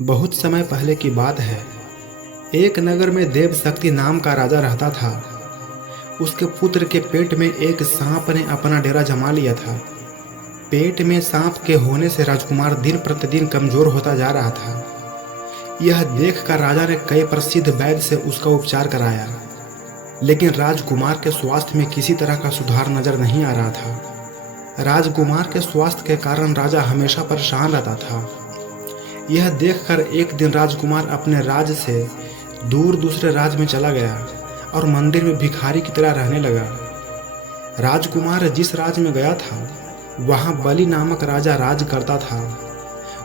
बहुत समय पहले की बात है। एक नगर में देवशक्ति नाम का राजा रहता था। उसके पुत्र के पेट में एक सांप ने अपना डेरा जमा लिया था। पेट में सांप के होने से राजकुमार दिन प्रतिदिन कमजोर होता जा रहा था। यह देखकर राजा ने कई प्रसिद्ध वैद्य से उसका उपचार कराया, लेकिन राजकुमार के स्वास्थ्य में किसी तरह का सुधार नजर नहीं आ रहा था। राजकुमार के स्वास्थ्य के कारण राजा हमेशा परेशान रहता था। यह देखकर एक दिन राजकुमार अपने राज्य से दूर दूसरे राज्य में चला गया और मंदिर में भिखारी की तरह रहने लगा। राजकुमार जिस राज्य में गया था वहां बलि नामक राजा राज करता था।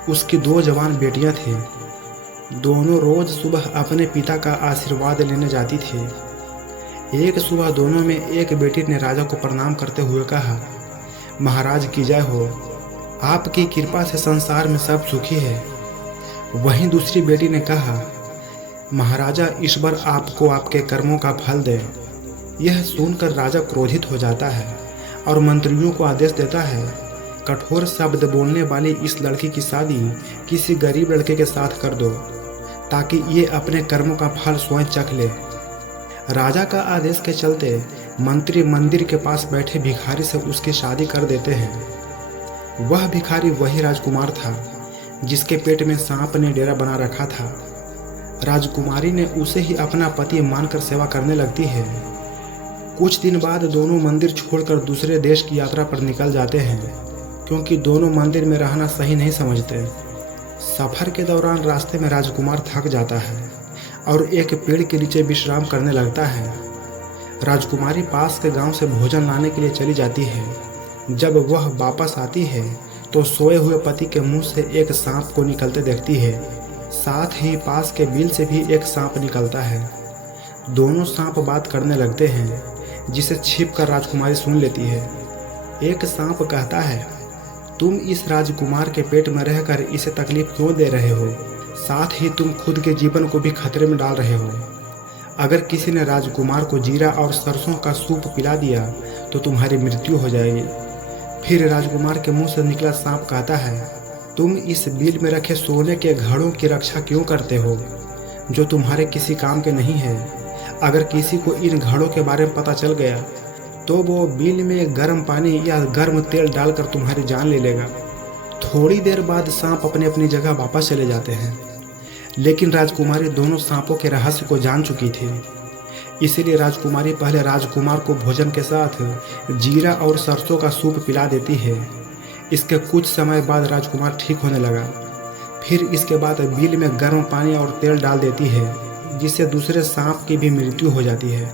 उसकी 2 जवान बेटियां थीं। दोनों रोज सुबह अपने पिता का आशीर्वाद लेने जाती थी। एक सुबह दोनों में एक बेटी ने राजा को प्रणाम करते हुए कहा, महाराज की जय हो, आपकी कृपा से संसार में सब सुखी है। वहीं दूसरी बेटी ने कहा, महाराजा ईश्वर आपको आपके कर्मों का फल दे। यह सुनकर राजा क्रोधित हो जाता है और मंत्रियों को आदेश देता है, कठोर शब्द बोलने वाली इस लड़की की शादी किसी गरीब लड़के के साथ कर दो, ताकि ये अपने कर्मों का फल स्वयं चख ले। राजा का आदेश के चलते मंत्री मंदिर के पास बैठे भिखारी से उसकी शादी कर देते हैं। वह भिखारी वही राजकुमार था जिसके पेट में सांप ने डेरा बना रखा था। राजकुमारी ने उसे ही अपना पति मानकर सेवा करने लगती है। कुछ दिन बाद दोनों मंदिर छोड़कर दूसरे देश की यात्रा पर निकल जाते हैं, क्योंकि दोनों मंदिर में रहना सही नहीं समझते। सफर के दौरान रास्ते में राजकुमार थक जाता है और एक पेड़ के नीचे विश्राम करने लगता है। राजकुमारी पास के गांव से भोजन लाने के लिए चली जाती है। जब वह वापस आती है तो सोए हुए पति के मुंह से एक सांप को निकलते देखती है। साथ ही पास के बिल से भी एक सांप निकलता है। दोनों सांप बात करने लगते हैं, जिसे छिपकर राजकुमारी सुन लेती है। एक सांप कहता है, तुम इस राजकुमार के पेट में रहकर इसे तकलीफ क्यों दे रहे हो? साथ ही तुम खुद के जीवन को भी खतरे में डाल रहे हो। अगर किसी ने राजकुमार को जीरा और सरसों का सूप पिला दिया तो तुम्हारी मृत्यु हो जाएगी। फिर राजकुमार के मुंह से निकला सांप कहता है, तुम इस बिल में रखे सोने के घड़ों की रक्षा क्यों करते हो, जो तुम्हारे किसी काम के नहीं है? अगर किसी को इन घड़ों के बारे में पता चल गया तो वो बिल में गर्म पानी या गर्म तेल डालकर तुम्हारी जान ले लेगा। थोड़ी देर बाद सांप अपनी अपनी जगह वापस चले जाते हैं, लेकिन राजकुमारी दोनों सांपों के रहस्य को जान चुकी थी। इसीलिए राजकुमारी पहले राजकुमार को भोजन के साथ जीरा और सरसों का सूप पिला देती है। इसके कुछ समय बाद राजकुमार ठीक होने लगा। फिर इसके बाद बिल में गर्म पानी और तेल डाल देती है, जिससे दूसरे सांप की भी मृत्यु हो जाती है।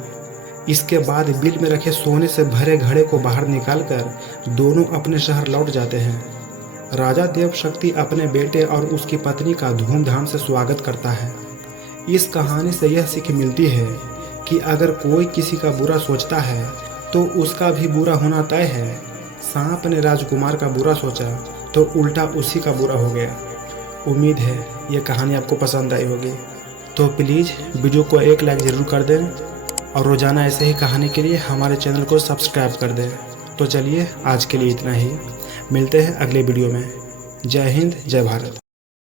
इसके बाद बिल में रखे सोने से भरे घड़े को बाहर निकालकर दोनों अपने शहर लौट जाते हैं। राजा देवशक्ति अपने बेटे और उसकी पत्नी का धूमधाम से स्वागत करता है। इस कहानी से यह सीख मिलती है कि अगर कोई किसी का बुरा सोचता है तो उसका भी बुरा होना तय है। सांप ने राजकुमार का बुरा सोचा तो उल्टा उसी का बुरा हो गया। उम्मीद है यह कहानी आपको पसंद आई होगी, तो प्लीज़ वीडियो को एक लाइक ज़रूर कर दें और रोज़ाना ऐसे ही कहानी के लिए हमारे चैनल को सब्सक्राइब कर दें। तो चलिए आज के लिए इतना ही, मिलते हैं अगले वीडियो में। जय हिंद, जय भारत।